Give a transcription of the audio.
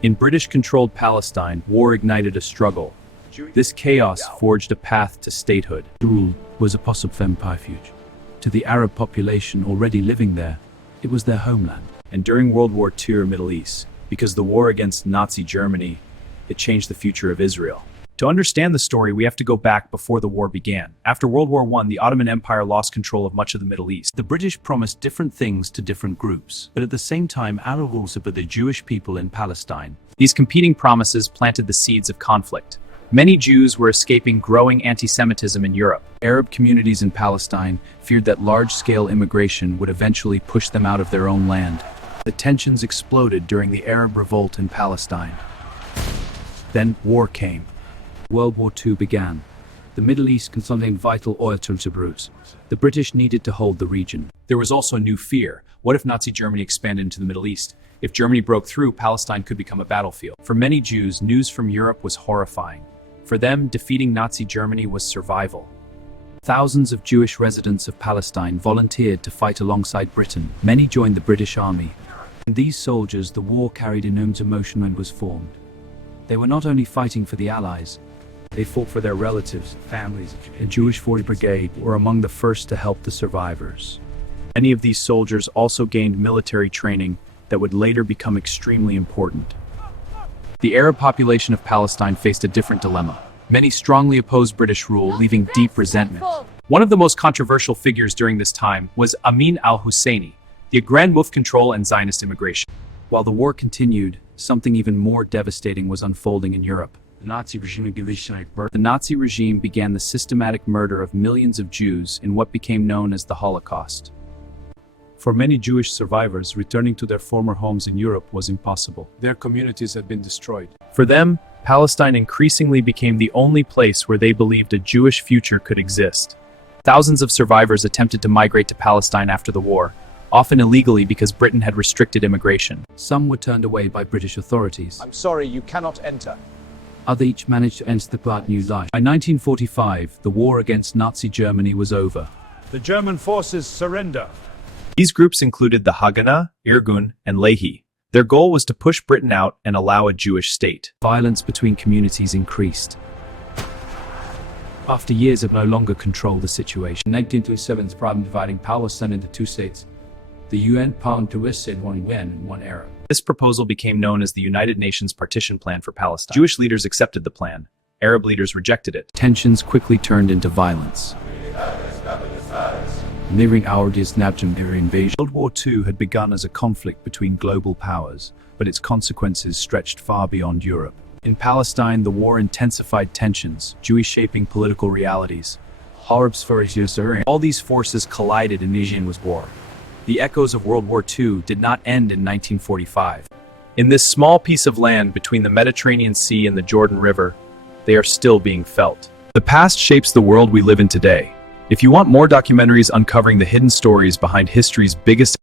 In British-controlled Palestine, war ignited a struggle. This chaos forged a path to statehood. Rule was a possible refuge. To the Arab population already living there, it was their homeland. And during World War II in Middle East, because the war against Nazi Germany, it changed the future of Israel. To understand the story, we have to go back before the war began. After World War I, the Ottoman Empire lost control of much of the Middle East. The British promised different things to different groups, but at the same time, Arab also for the Jewish people in Palestine. These competing promises planted the seeds of conflict. Many Jews were escaping growing anti-Semitism in Europe. Arab communities in Palestine feared that large-scale immigration would eventually push them out of their own land. The tensions exploded during the Arab revolt in Palestine. Then war came. World War II began. The Middle East consolidated vital oil routes. The British needed to hold the region. There was also a new fear. What if Nazi Germany expanded into the Middle East? If Germany broke through, Palestine could become a battlefield. For many Jews, news from Europe was horrifying. For them, defeating Nazi Germany was survival. Thousands of Jewish residents of Palestine volunteered to fight alongside Britain. Many joined the British Army. And these soldiers, the war carried enormous emotion and was formed. They were not only fighting for the Allies, they fought for their relatives, families. The Jewish 40th Brigade were among the first to help the survivors. Many of these soldiers also gained military training that would later become extremely important. The Arab population of Palestine faced a different dilemma. Many strongly opposed British rule, leaving deep resentment. One of the most controversial figures during this time was Amin al-Husseini, the Grand Mufti control and Zionist immigration. While the war continued, something even more devastating was unfolding in Europe. The Nazi regime began the systematic murder of millions of Jews in what became known as the Holocaust. For many Jewish survivors, returning to their former homes in Europe was impossible. Their communities had been destroyed. For them, Palestine increasingly became the only place where they believed a Jewish future could exist. Thousands of survivors attempted to migrate to Palestine after the war, often illegally because Britain had restricted immigration. Some were turned away by British authorities. I'm sorry, you cannot enter. Others each managed to enter the bright new life. By 1945, the war against Nazi Germany was over. The German forces surrender. These groups included the Haganah, Irgun, and Lehi. Their goal was to push Britain out and allow a Jewish state. Violence between communities increased. After years of no longer control the situation, 1927's problem dividing Palestine into two states. The UN found to said one UN and one Arab. This proposal became known as the United Nations Partition Plan for Palestine. Jewish leaders accepted the plan. Arab leaders rejected it. Tensions quickly turned into violence. Nearing our invasion. World War II had begun as a conflict between global powers, but its consequences stretched far beyond Europe. In Palestine, the war intensified tensions, reshaping political realities. All these forces collided in Asian war. The echoes of World War II did not end in 1945. In this small piece of land between the Mediterranean Sea and the Jordan River, they are still being felt. The past shapes the world we live in today. If you want more documentaries uncovering the hidden stories behind history's biggest